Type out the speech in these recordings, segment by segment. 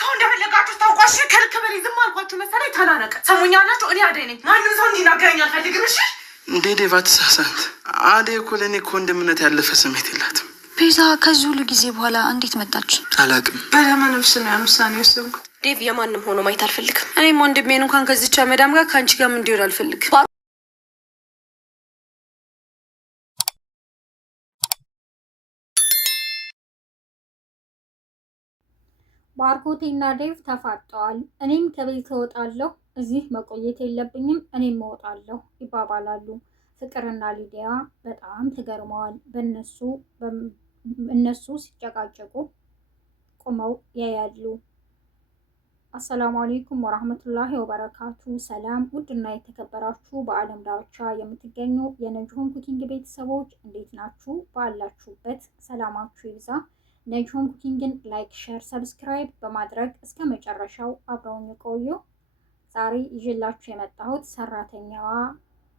እስካሁን እንደፈለጋችሁ ታውቋሽ ከልክበል ዝም አልኳችሁ መሰለኝ። ተናነቀ ሰሙኛላችሁ። እኔ አደይ ነኝ። ማንም ሰው እንዲናገረኝ አልፈልግም። እሺ እንዴ ዴቭ አትሳሳት። አደይ እኮ ለእኔ እኮ ወንድምነት ያለፈ ስሜት የላትም። ቤዛ ከዚህ ሁሉ ጊዜ በኋላ እንዴት መጣች? አላቅም። በደመ ነፍስ ነው ያን ውሳኔ ወሰንኩት። ዴቭ የማንም ሆኖ ማየት አልፈልግም። እኔም ወንድሜን እንኳን ከዚቻ መዳም ጋር ከአንቺ ጋር እንዲሆን አልፈልግም። ባርኮቴ እና ዴቭ ተፋጠዋል። እኔም ከቤት እወጣለሁ፣ እዚህ መቆየት የለብኝም፣ እኔም እወጣለሁ ይባባላሉ። ፍቅርና ሊዲያ በጣም ተገርመዋል። እነሱ ሲጨቃጨቁ ቁመው ያያሉ። አሰላሙ አሌይኩም ወራህመቱላሂ ወበረካቱ። ሰላም ውድና የተከበራችሁ በአለም ዳርቻ የምትገኙ የነጅሆም ኩኪንግ ቤተሰቦች እንዴት ናችሁ? ባላችሁበት ሰላማችሁ ይብዛ። ነጅሆም ኩኪንግን ላይክ፣ ሼር፣ ሰብስክራይብ በማድረግ እስከ መጨረሻው አብረውን የቆዩ። ዛሬ ይዤላችሁ የመጣሁት ሰራተኛዋ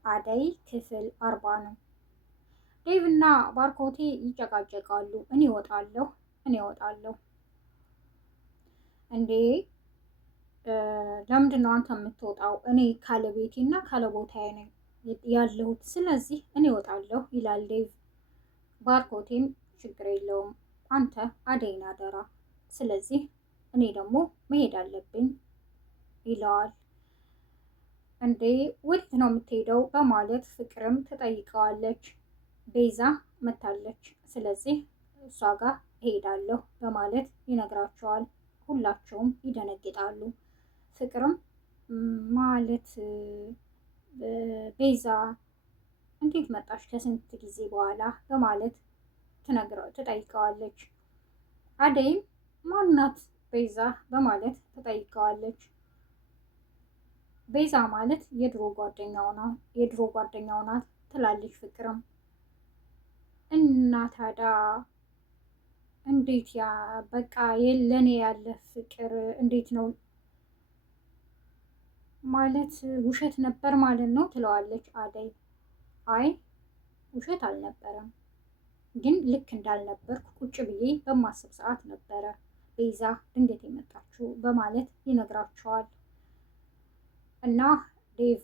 አደይ ክፍል 40 ነው። ዴቭ እና ባርኮቴ ይጨቃጨቃሉ። እኔ እወጣለሁ። እንዴ ለምንድን ነው አንተ የምትወጣው? እኔ ካለ ቤቴ እና ካለ ቦታዬ ነኝ ያለሁት፣ ስለዚህ እኔ እወጣለሁ ይላል ዴቭ። ባርኮቴም ችግር የለውም አንተ አደይን አደራ፣ ስለዚህ እኔ ደግሞ መሄድ አለብኝ ይለዋል። እንዴ ወዴት ነው የምትሄደው? በማለት ፍቅርም ትጠይቀዋለች። ቤዛ መታለች፣ ስለዚህ እሷ ጋር እሄዳለሁ በማለት ይነግራቸዋል። ሁላቸውም ይደነግጣሉ። ፍቅርም ማለት ቤዛ እንዴት መጣሽ ከስንት ጊዜ በኋላ በማለት ትጠይቀዋለች። አደይም ማናት ቤዛ በማለት ትጠይቀዋለች። ቤዛ ማለት የድሮ ጓደኛው ናት ትላለች ፍቅርም። እና ታዲያ እንዴት በቃ ለኔ ያለ ፍቅር እንዴት ነው ማለት ውሸት ነበር ማለት ነው ትለዋለች አደይ። አይ ውሸት አልነበረም፣ ግን ልክ እንዳልነበርኩ ቁጭ ብዬ በማስብ ሰዓት ነበረ ቤዛ ድንገት የመጣችው በማለት ይነግራቸዋል። እና ዴቭ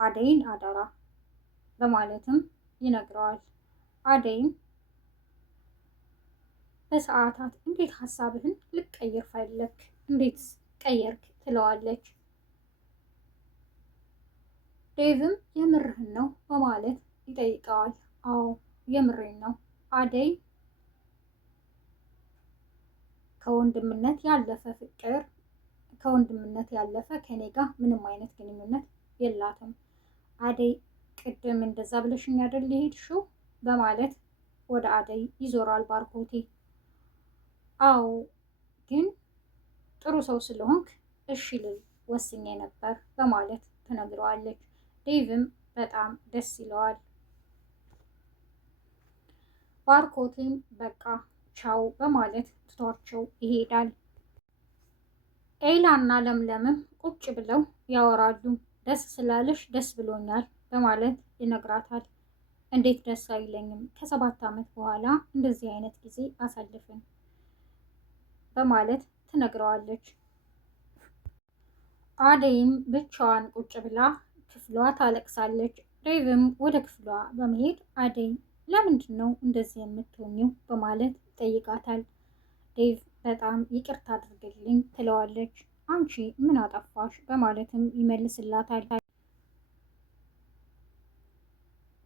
አደይን አደራ በማለትም ይነግረዋል። አደይም በሰዓታት እንዴት ሀሳብህን ልቀይር ፈለክ? እንዴት ቀየርክ? ትለዋለች። ዴቭም የምርህን ነው በማለት ይጠይቀዋል። አዎ የምሬን ነው። አደይ ከወንድምነት ያለፈ ከኔ ጋር ምንም አይነት ግንኙነት የላትም። አደይ ቅድም እንደዛ ብለሽኝ አይደል የሄድሽው በማለት ወደ አደይ ይዞራል ባርኮቴ። አዎ ግን ጥሩ ሰው ስለሆንክ እሺ ልል ወስኜ ነበር በማለት ትነግረዋለች። ዴቭም በጣም ደስ ይለዋል። ባርኮቴም በቃ ቻው በማለት ትቷቸው ይሄዳል። ኤላና ለምለምም ቁጭ ብለው ያወራሉ። ደስ ስላለሽ ደስ ብሎኛል በማለት ይነግራታል። እንዴት ደስ አይለኝም፣ ከ7 ዓመት በኋላ እንደዚህ አይነት ጊዜ አሳልፍን በማለት ትነግረዋለች። አደይም ብቻዋን ቁጭ ብላ ክፍሏ ታለቅሳለች። ዴቭም ወደ ክፍሏ በመሄድ አደይ ለምንድን ነው እንደዚህ የምትሆኚው በማለት ይጠይቃታል። ዴቭ በጣም ይቅርታ አድርግልኝ ትለዋለች። አንቺ ምን አጠፋሽ በማለትም ይመልስላታል።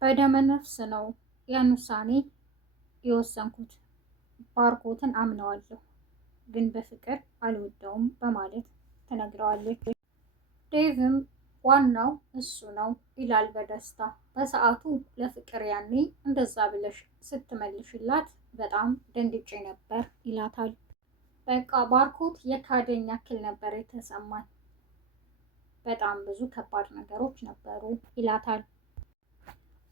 በደመ ነፍስ ነው ያን ውሳኔ የወሰንኩት፣ ባርኮትን አምነዋለሁ ግን በፍቅር አልወደውም በማለት ትነግረዋለች። ዴቭም ዋናው እሱ ነው ይላል በደስታ። በሰዓቱ ለፍቅር ያኔ እንደዛ ብለሽ ስትመልሽላት በጣም ደንግጬ ነበር ይላታል። በቃ ባርኮት የካደኝ ያክል ነበር የተሰማኝ፣ በጣም ብዙ ከባድ ነገሮች ነበሩ ይላታል።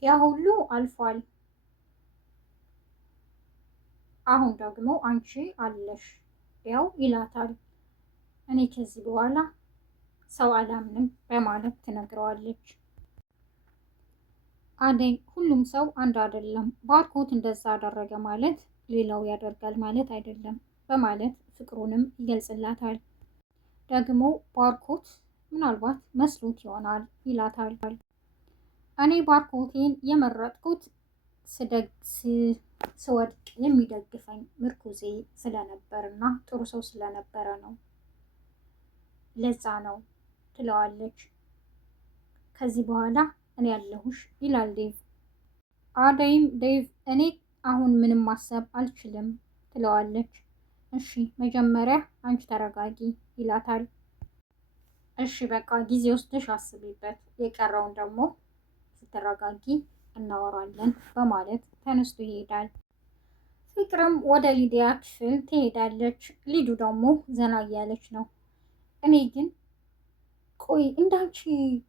ያ ሁሉ አልፏል፣ አሁን ደግሞ አንቺ አለሽ ያው ይላታል። እኔ ከዚህ በኋላ ሰው አላምንም በማለት ትነግረዋለች። አደይ ሁሉም ሰው አንድ አይደለም፣ ባርኮት እንደዛ አደረገ ማለት ሌላው ያደርጋል ማለት አይደለም በማለት ፍቅሩንም ይገልጽላታል። ደግሞ ባርኮት ምናልባት መስሎት ይሆናል ይላታል። እኔ ባርኮቴን የመረጥኩት ስወድቅ የሚደግፈኝ ምርኩዜ ስለነበርና ጥሩ ሰው ስለነበረ ነው፣ ለዛ ነው ትለዋለች። ከዚህ በኋላ እኔ ያለሁሽ ይላል ዴቭ። አደይም ዴቭ እኔ አሁን ምንም ማሰብ አልችልም ትለዋለች። እሺ መጀመሪያ አንቺ ተረጋጊ ይላታል። እሺ በቃ ጊዜ ወስደሽ አስቢበት፣ የቀረውን ደግሞ ስትረጋጊ እናወራለን በማለት ተነስቶ ይሄዳል። ፍቅርም ወደ ሊዲያ ክፍል ትሄዳለች። ሊዱ ደግሞ ዘና እያለች ነው። እኔ ግን ቆይ እንዳንቺ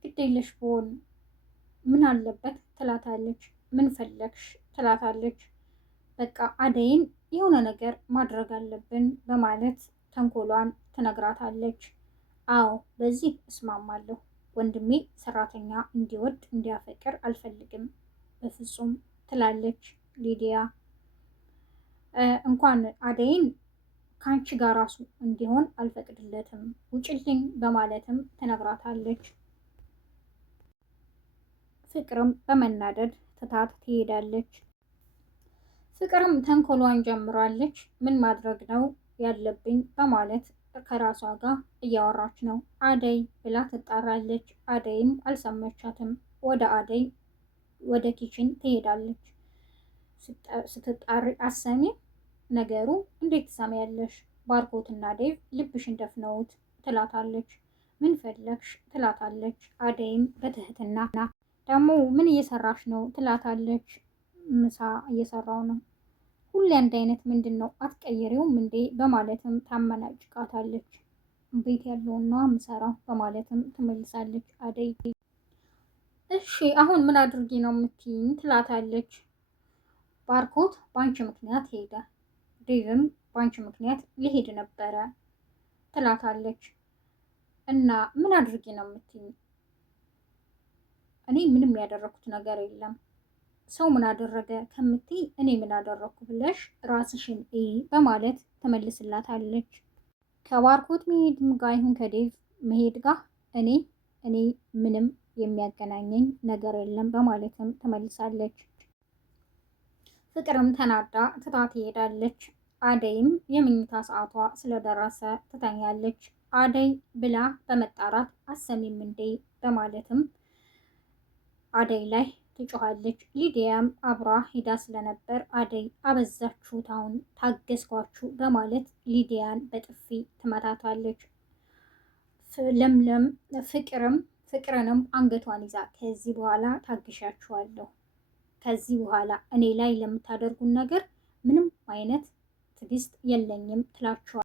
ግዴለሽ ብሆን ምን አለበት ትላታለች። ምን ፈለግሽ ትላታለች። በቃ አደይን የሆነ ነገር ማድረግ አለብን በማለት ተንኮሏን ትነግራታለች። አዎ በዚህ እስማማለሁ፣ ወንድሜ ሰራተኛ እንዲወድ እንዲያፈቅር አልፈልግም በፍጹም ትላለች ሊዲያ። እንኳን አደይን ከአንቺ ጋር ራሱ እንዲሆን አልፈቅድለትም፣ ውጭልኝ በማለትም ትነግራታለች። ፍቅርም በመናደድ ትታት ትሄዳለች። ፍቅርም ተንኮሏን ጀምራለች። ምን ማድረግ ነው ያለብኝ በማለት ከራሷ ጋር እያወራች ነው። አደይ ብላ ትጣራለች። አደይም አልሰመቻትም። ወደ ኪችን ትሄዳለች። ስትጣሪ አሰሚም ነገሩ እንዴት ትሰሚያለሽ? ባርኮትና ዴቭ ልብሽን ደፍነውት ትላታለች። ምን ፈለግሽ ትላታለች። አደይም በትህትና ደግሞ ምን እየሰራሽ ነው ትላታለች። ምሳ እየሰራው ነው። ሁሌ አንድ አይነት ምንድን ነው አትቀይሬውም እንዴ በማለትም ታመናጭቃታለች። ቤት ያለውን ነው ምሰራው በማለትም ትመልሳለች። አደይ እሺ አሁን ምን አድርጊ ነው የምትይኝ ትላታለች። ባርኮት በአንቺ ምክንያት ሄደ፣ ዴቭም በአንቺ ምክንያት ሊሄድ ነበረ ትላታለች። እና ምን አድርጊ ነው የምትይኝ? እኔ ምንም ያደረኩት ነገር የለም። ሰው ምን አደረገ ከምትይ እኔ ምን አደረኩ ብለሽ ራስሽን እይ በማለት ትመልስላታለች። ከባርኮት መሄድ ጋር ይሁን ከዴቭ መሄድ ጋር እኔ ምንም የሚያገናኘኝ ነገር የለም በማለትም ትመልሳለች። ፍቅርም ተናዳ ትታ ትሄዳለች። አደይም የመኝታ ሰዓቷ ስለደረሰ ትተኛለች። አደይ ብላ በመጣራት አሰሚም እንዴ በማለትም አደይ ላይ ትጮኻለች። ሊዲያም አብራ ሂዳ ስለነበር አደይ አበዛችሁት፣ አሁን ታገስኳችሁ በማለት ሊዲያን በጥፊ ትመታታለች። ለምለም ፍቅርንም አንገቷን ይዛ ከዚህ በኋላ ታግሻችኋለሁ፣ ከዚህ በኋላ እኔ ላይ ለምታደርጉን ነገር ምንም አይነት ትዕግስት የለኝም ትላችኋል።